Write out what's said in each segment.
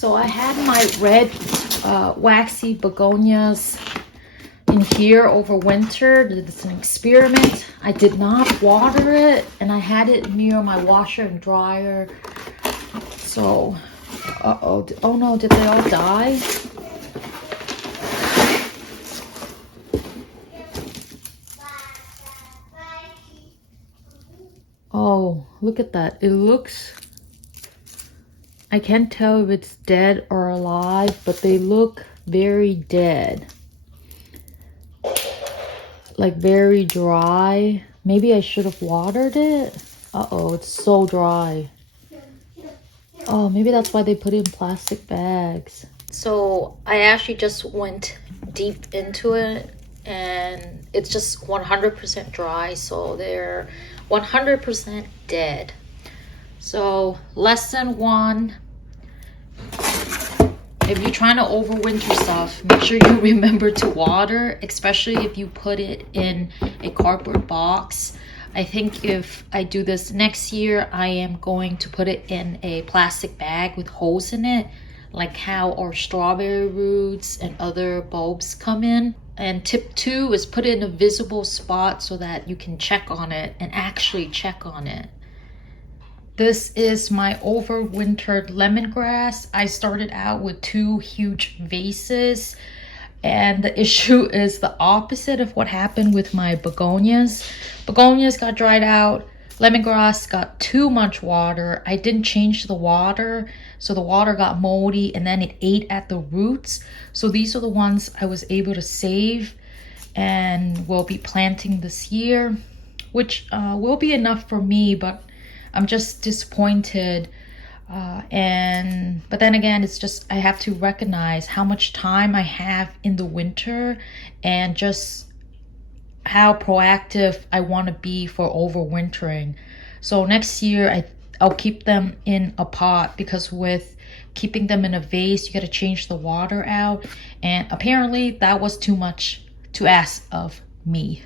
So I had my red waxy begonias in here over winter. It's an experiment. I did not water it, and I had it near my washer and dryer. So, oh no, did they all die? Oh, look at that. It looks, I can't tell if it's dead or alive, but they look very dead. Like very dry. Maybe I should have watered it. Uh-oh, it's so dry. Oh, maybe that's why they put it in plastic bags. So I actually just went deep into it, and it's just 100% dry, so they're 100% dead. So lesson 1, if you're trying to overwinter stuff, make sure you remember to water, especially if you put it in a cardboard box. I think if I do this next year, I am going to put it in a plastic bag with holes in it, like how our strawberry roots and other bulbs come in. And tip 2 is put it in a visible spot so that you can check on it and actually check on it. This is my overwintered lemongrass. I started out with 2 huge vases, and the issue is the opposite of what happened with my begonias. Begonias got dried out. Lemongrass got too much water. I didn't change the water, so the water got moldy and then it ate at the roots. So these are the ones I was able to save and will be planting this year, which will be enough for me, but I'm just disappointed. But then again, it's just I have to recognize how much time I have in the winter and just how proactive I want to be for overwintering. So next year I'll keep them in a pot, because with keeping them in a vase you got to change the water out, and apparently that was too much to ask of me.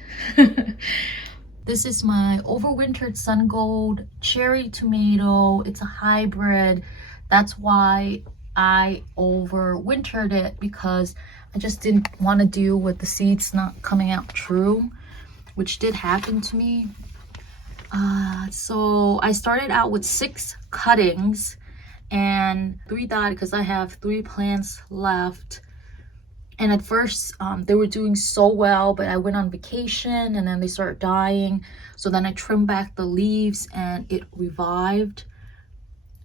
This is my overwintered sun gold cherry tomato. It's a hybrid. That's why I overwintered it, because I just didn't want to deal with the seeds not coming out true, which did happen to me. So I started out with 6 cuttings and 3 died because I have 3 plants left. And at first they were doing so well, but I went on vacation and then they started dying. So then I trimmed back the leaves and it revived.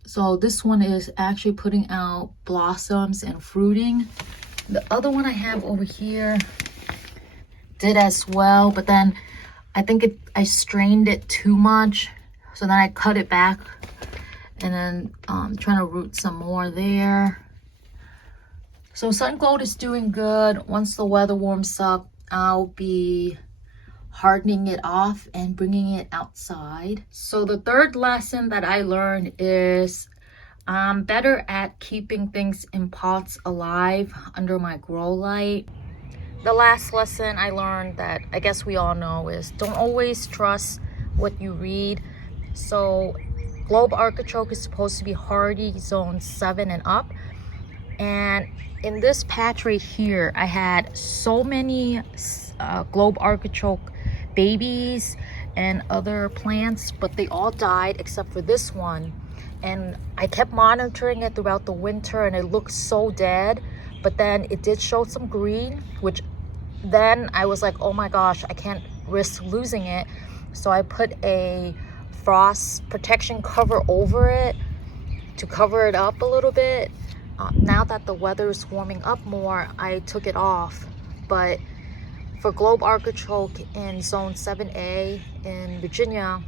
So this one is actually putting out blossoms and fruiting. The other one I have over here did as well, but then I think I strained it too much. So then I cut it back and then trying to root some more there. So sun gold is doing good. Once the weather warms up, I'll be hardening it off and bringing it outside. So the third lesson that I learned is I'm better at keeping things in pots alive under my grow light. The last lesson I learned that I guess we all know is don't always trust what you read. So globe artichoke is supposed to be hardy zone 7 and up. And in this patch right here, I had so many globe artichoke babies and other plants, but they all died except for this one. And I kept monitoring it throughout the winter and it looked so dead, but then it did show some green, which then I was like, oh my gosh, I can't risk losing it. So I put a frost protection cover over it to cover it up a little bit. Now that the weather is warming up more, I took it off. But for globe artichoke in zone 7A in Virginia,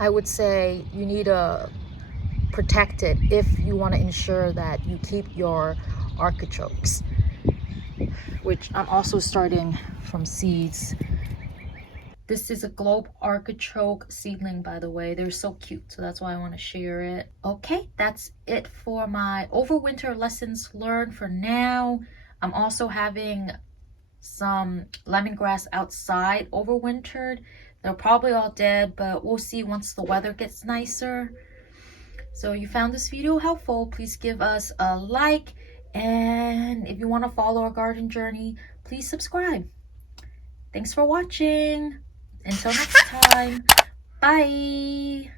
I would say you need to protect it if you want to ensure that you keep your artichokes, which I'm also starting from seeds. This is a globe artichoke seedling, by the way. They're so cute, so that's why I want to share it. Okay, that's it for my overwinter lessons learned for now. I'm also having some lemongrass outside overwintered. They're probably all dead, but we'll see once the weather gets nicer. So you found this video helpful, please give us a like, and if you want to follow our garden journey, please subscribe. Thanks for watching. Until next time, bye.